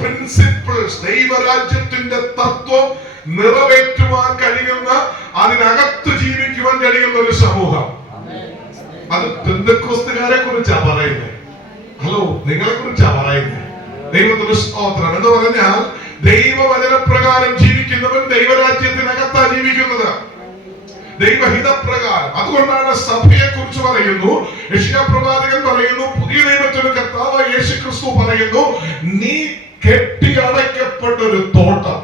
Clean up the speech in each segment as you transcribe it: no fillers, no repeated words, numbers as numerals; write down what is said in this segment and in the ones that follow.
Principles, ദൈവരാജ്യത്തിന്റെ തത്വം നിറവേറ്റുവാൻ കഴിയുന്ന, അതിനകത്ത് ജീവിക്കുവാൻ കഴിയുന്ന ഒരു സമൂഹം. അത് പെന്തക്കോസ്തുകാരെ കുറിച്ചാ പറയുന്നത്. ഹലോ, നിങ്ങളെ കുറിച്ചാ പറയുന്നത്. ദൈവത്തിന് സ്തോത്രം. എന്ന് പറഞ്ഞാൽ ദൈവവചനപ്രകാരം ജീവിക്കുന്നവൻ ദൈവരാജ്യത്തിനകത്താ ജീവിക്കുന്നത്, ദൈവഹിതപ്രകാരം. അതുകൊണ്ടാണ് സഭയെ കുറിച്ച് പറയുന്നു, യെശയ്യാ പ്രവാചകൻ പറയുന്നു, പുതിയ നിയമത്തിന് കർത്താവായ യേശുക്രിസ്തു പറയുന്നു, നീ കെട്ടിയടയ്ക്കപ്പെട്ട ഒരു തോട്ടം.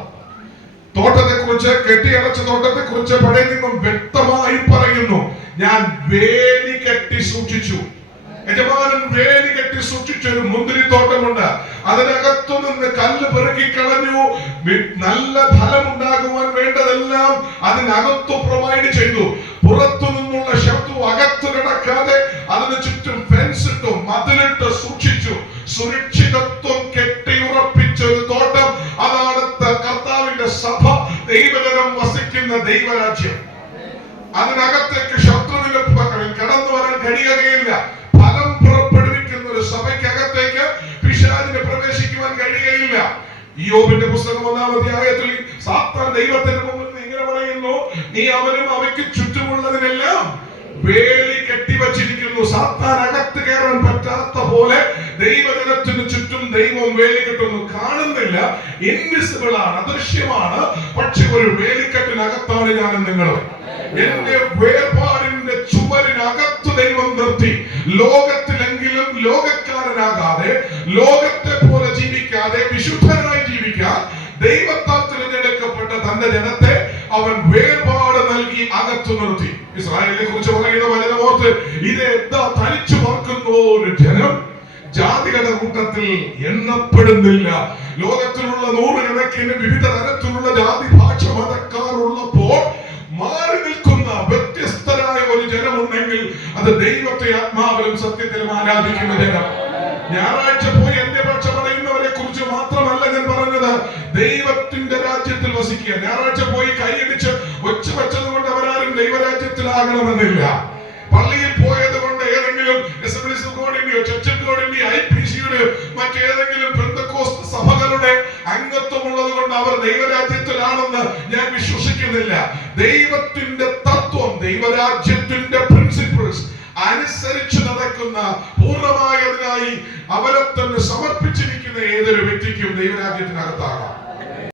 തോട്ടത്തെ കുറിച്ച്, കെട്ടിയടച്ച തോട്ടത്തെ കുറിച്ച് പഴയ നിയമം വ്യക്തമായി പറയുന്നു, ഞാൻ വേലി കെട്ടി സൂക്ഷിച്ചു. യജമാനൻ വേലി കെട്ടി സൂക്ഷിച്ചൊരു മുന്തിരിത്തോട്ടമുണ്ട്. അതിനകത്തു നിന്ന് കല്ല് പെറുക്കി കളഞ്ഞു. നല്ല ഫലം ഉണ്ടാകുവാൻ വേണ്ടതെല്ലാം അതിനകത്തു പ്രൊവൈഡ് ചെയ്തു. പുറത്തു നിന്നുള്ള ശബ്ദം അകത്ത് കിടക്കാതെ അതിന് ചുറ്റും ഫെൻസ് ഇട്ടു, മതിലിട്ട് സൂക്ഷിച്ചു. സുരക്ഷിതത്വം കെട്ടിയുറപ്പിച്ച ഒരു തോട്ടം. അതാണ് കർത്താവിന്റെ സഭ, ദൈവജനം വസിക്കുന്ന ദൈവരാജ്യം. അതിനകത്തേക്ക് ശത്രുവിന്റെ കടന്നു വരാൻ കഴിയുകയില്ല. ഫലം പുറപ്പെടുവിക്കുന്ന ഒരു സഭയ്ക്കകത്തേക്ക് പിശാചിന് പ്രവേശിക്കുവാൻ കഴിയുകയില്ല. യോബിന്റെ പുസ്തകം 1-ാം അധ്യായത്തിൽ സാത്താൻ ദൈവത്തിന്റെ മുമ്പിൽ ഇങ്ങനെ പറയുന്നു, നീ അവനും അവയ്ക്ക് ചുറ്റുമുള്ളതിനെല്ലാം വേലി കെട്ടിവച്ചിരിക്കുന്നു. സാത്താൻ അകത്ത് കയറാൻ പറ്റാത്ത പോലെ ദൈവജനത്തിന് ചുറ്റും ദൈവം വേലി കെട്ടുന്നു. കാണുന്നില്ല, ഇൻവിസിബിൾ ആണ്, അദൃശ്യമാണ്. പക്ഷെ ഒരു വേലിക്കെട്ടിനകത്താണ് ഞാനും നിങ്ങളും. എന്റെ വേർപാടിന്റെ ചുവരിനകത്ത് ദൈവം നിർത്തി. ലോകത്തിലെങ്കിലും ലോകക്കാരനാകാതെ, ലോകത്തെ പോലെ ജീവിക്കാതെ, വിശുദ്ധനായി ജീവിക്കാൻ ദൈവത്താൽ തിരഞ്ഞെടുക്കപ്പെട്ട തന്റെ ജനത്തെ അവൻ വേർപാട് നൽകി അകത്തു നിർത്തി. ഇസ്രായേലിനെ കുറിച്ച് പറയുന്ന വചനമോർത്ത്, ഇത് എന്താ തനിച്ചു പാർക്കുന്ന ഒരു ജനം ജാതികളുടെ കൂട്ടത്തിൽ എണ്ണപ്പെടുന്നില്ല. ലോകത്തിലുള്ള നൂറുകണക്കിന് വിവിധ തരത്തിലുള്ള ജാതി, ഭാഷ, മതക്കാർ ഉള്ളപ്പോൾ മാറി നിൽക്കുന്ന വ്യത്യസ്തരായ ഒരു ജനമുണ്ടെങ്കിൽ അത് ദൈവത്തെ ആത്മാവിലും സത്യത്തിലും ആരാധിക്കുന്ന ജനം. ഞായറാഴ്ച പോയി എന്റെ പക്ഷ പറയുന്നവരെ കുറിച്ച് മാത്രമല്ല ഞാൻ പറഞ്ഞത്, ദൈവത്തിന്റെ രാജ്യത്തിൽ വസിക്കുക. ഞായറാഴ്ച പോയി കൈയടിച്ച് ഒച്ച വെച്ചത് കൊണ്ട് അവരാരും ദൈവരാജ്യത്തിലാകണമെന്നില്ല. പള്ളിയിൽ പോയത് കൊണ്ട് ഏതെങ്കിലും അസംബ്ലീസ് ഓഫ് ഗോഡിന്റെയോ ചർച്ച് ഓഫ് ഗോഡിന്റെയോ IPCയുടെയോ മറ്റേതെങ്കിലും പെന്തക്കോസ്ത് സഭകളുടെ അംഗത്വമുള്ളത് കൊണ്ട് അവർ ദൈവരാജ്യത്തിലാണെന്ന് ഞാൻ വിശ്വസിക്കുന്നില്ല. ദൈവത്തിന്റെ തത്വം, ദൈവരാജ്യത്തിന്റെ പ്രിൻസിപ്പിൾസ് അനുസരിച്ച് നടക്കുന്ന, പൂർണ്ണമായതിനായി അവരെ തന്നെ സമർപ്പിച്ചിരിക്കുന്ന ഏതൊരു വ്യക്തിക്കും ദൈവരാജ്യത്തിനകത്താകാം.